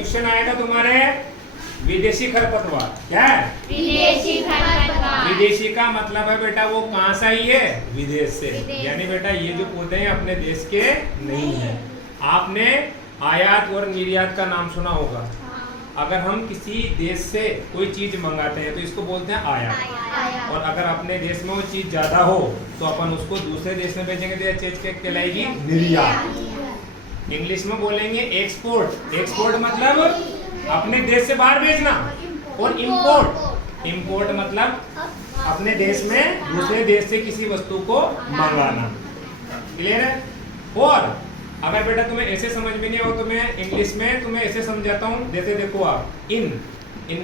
Question आएगा तुम्हारे विदेशी खरपतवार। क्या है? विदेशी खरपतवार। विदेशी का मतलब है बेटा वो कहाँ से आई है? विदेश से। यानी बेटा ये जो पौधे हैं अपने देश के नहीं है। आपने आयात और निर्यात का नाम सुना होगा। अगर हम किसी देश से कोई चीज मंगाते हैं तो इसको बोलते हैं आयात, और अगर अपने देश में वो चीज ज्यादा हो तो अपन उसको दूसरे देश में भेजेंगे तो यह चीज क्या कहलाएगी? निर्यात। इंग्लिश में बोलेंगे एक्सपोर्ट। एक्सपोर्ट मतलब अपने देश से बाहर भेजना, और इंपोर्ट, इंपोर्ट मतलब अपने देश में दूसरे देश से किसी वस्तु को मंगाना। क्लियर है? और अगर बेटा तुम्हें ऐसे समझ में नहीं हो तो मैं इंग्लिश में तुम्हें ऐसे समझाता हूँ। जैसे देखो आप, इन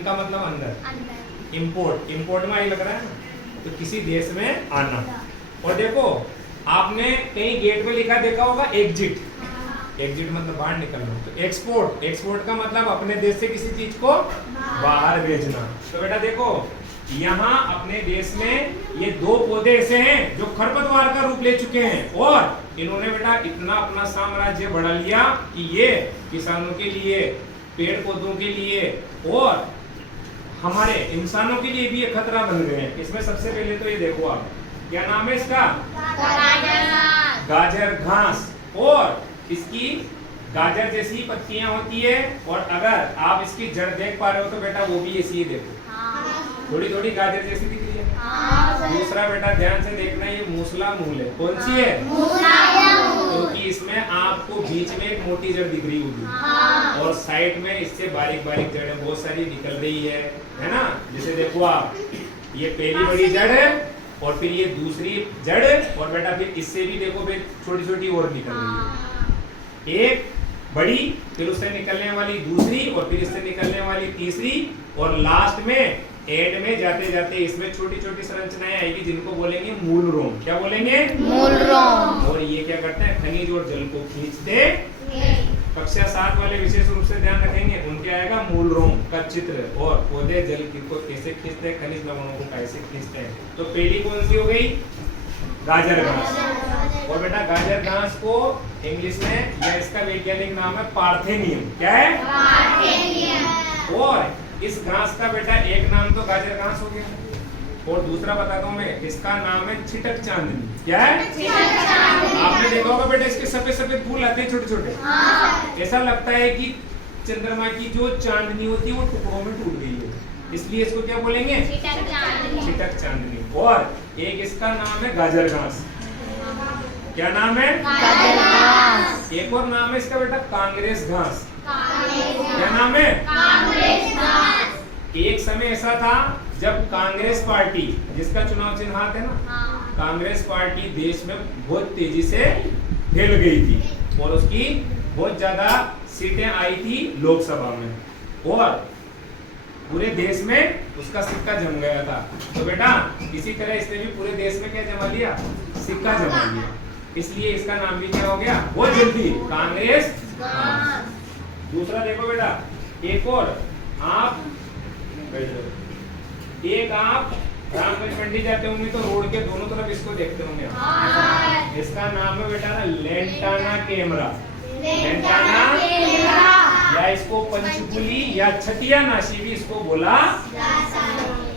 का मतलब अंदर, इंपोर्ट, इंपोर्ट में आई लग रहा है ना, तो किसी देश में आना। और देखो आपने कहीं गेट पे लिखा देखा होगा एग्जिट, एग्जिट मतलब बाहर निकलना। तो एक्सपोर्ट, एक्सपोर्ट का मतलब अपने देश से किसी चीज को बाहर भेजना। तो बेटा देखो यहाँ अपने देश में ये दो पौधे ऐसे हैं जो खरपतवार का रूप ले चुके हैं, और इन्होंने बेटा इतना अपना साम्राज्य बढ़ा लिया कि ये किसानों के लिए, पेड़ पौधों के लिए और हमारे इंसानों के लिए भी ये खतरा बन गए हैं। इसमें सबसे पहले तो ये देखो आप, क्या नाम है इसका? गाजर घास। और इसकी गाजर जैसी पत्तियां होती है, और अगर आप इसकी जड़ देख पा रहे हो तो बेटा वो भी ऐसी ही देखो, थोड़ी थोड़ी गाजर जैसी दिख रही है। दूसरा बेटा ध्यान से देखना, ये मूसला मूल है। कौन सी है? क्योंकि इसमें आपको बीच में एक मोटी जड़ दिख रही होगी, और साइड में इससे बारीक बारीक जड़ें बहुत सारी निकल रही है ना। जैसे देखो आप, ये पहली बड़ी जड़ है, और फिर ये दूसरी जड़, और बेटा फिर इससे भी देखो फिर छोटी छोटी और निकल रही है। एक बड़ी, फिर उससे निकलने वाली दूसरी, और फिर इससे निकलने वाली तीसरी, और लास्ट में एंड में जाते जाते इसमें छोटी छोटी संरचनाएं आएगी जिनको बोलेंगे मूल रोम। क्या बोलेंगे? मूल रोम। और ये क्या करते हैं? खनिज और जल को खींचते। कक्षा 7 वाले विशेष रूप से ध्यान रखेंगे, उनके आएगा मूल रोम का चित्र, और पौधे जल को कैसे खींचते हैं, खनिज लवणों को कैसे खींचते हैं। तो पहली कौन सी हो गई? गाजर घास। और बेटा गाजर घास को इंग्लिश में या इसका वैज्ञानिक नाम है पार्थेनियम। क्या है? पार्थेनियम। और इस घास का बेटा एक नाम तो गाजर घास हो गया, और दूसरा बताता हूँ मैं, इसका नाम है छिटक चांदनी। क्या है? आपने देखा होगा बेटा इसके सफेद सफेद फूल आते हैं छोटे छोटे। ऐसा लगता है कि चंद्रमा की जो चांदनी होती है वो टुकड़ों में टूट गई है, इसलिए इसको क्या बोलेंगे? छिटक चांदनी। और एक इसका नाम है गाजर घास। क्या नाम है? गाजर घास। एक और नाम है इसका बेटा कांग्रेस घास। क्या नाम है? कांग्रेस घास। एक समय ऐसा था जब कांग्रेस पार्टी, जिसका चुनाव चिन्ह हाथ है ना, कांग्रेस पार्टी देश में बहुत तेजी से फैल गई थी, और उसकी बहुत ज्यादा सीटें आई थी लोकसभा में, और पूरे देश में उसका सिक्का जम गया था। तो बेटा इसी तरह इसने भी पूरे देश में क्या जमा लिया? सिक्का जमा लिया। इसलिए इसका नाम भी क्या हो गया? बहुत जल्दी कांग्रेस घास। दूसरा देखो बेटा, एक और आप रामगंज मंडी जाते होंगे तो रोड के दोनों तरफ इसको देखते होंगे। इसका नाम है बेटा लेंटाना कैमरा। लेंटाना, या इसको पंचकुली या छटिया नाशी भी इसको बोला।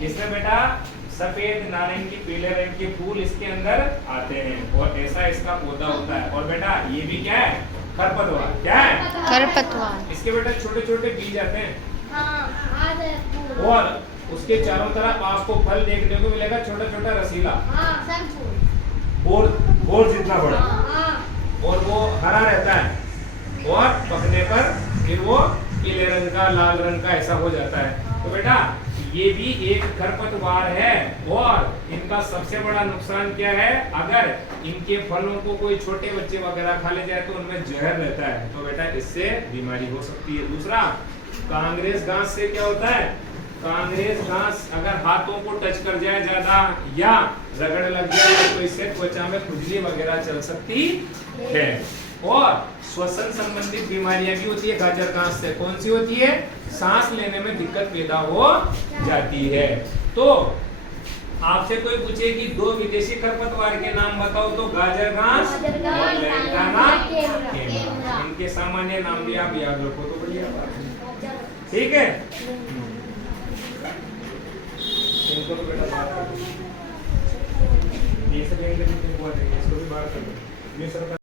इसमें बेटा सफेद नारंगी पीले रंग के फूल इसके अंदर आते हैं, और ऐसा इसका पौधा होता है। और बेटा ये भी क्या है? खरपतवार। क्या है? खरपतवार। इसके बेटा छोटे छोटे बीज आते हैं, और उसके चारों तरफ आपको फल देखने को मिलेगा छोटा छोटा रसीला, बोर जितना बड़ा, और वो हरा रहता है, और पकने पर फिर वो पीले रंग का, लाल रंग का ऐसा हो जाता है। तो बेटा ये भी एक खरपतवार है, और इनका सबसे बड़ा नुकसान क्या है? अगर इनके फलों को कोई छोटे बच्चे वगैरह खा ले जाए तो उनमें जहर रहता है, तो बेटा इससे बीमारी हो सकती है। दूसरा, कांग्रेस घास से क्या होता है? कांग्रेस घास अगर हाथों को टच कर जाए ज्यादा या रगड़ लग जाए तो इससे त्वचा में खुजली वगैरह चल सकती है, और श्वसन संबंधित बीमारियां भी होती है गाजर घास से। कौन सी होती है? सांस लेने में दिक्कत पैदा हो जाती है। तो आपसे कोई पूछे कि दो विदेशी खरपतवार के नाम बताओ तो गाजर घास गाजर घास, और लैंटाना केवड़ा। केवड़ा। इनके सामान्य नाम भी आप याद रखो तो बढ़िया बात है। ठीक है, इनको तो बेटा बात करो, ये सब इसको भी बात करो। ये सरकार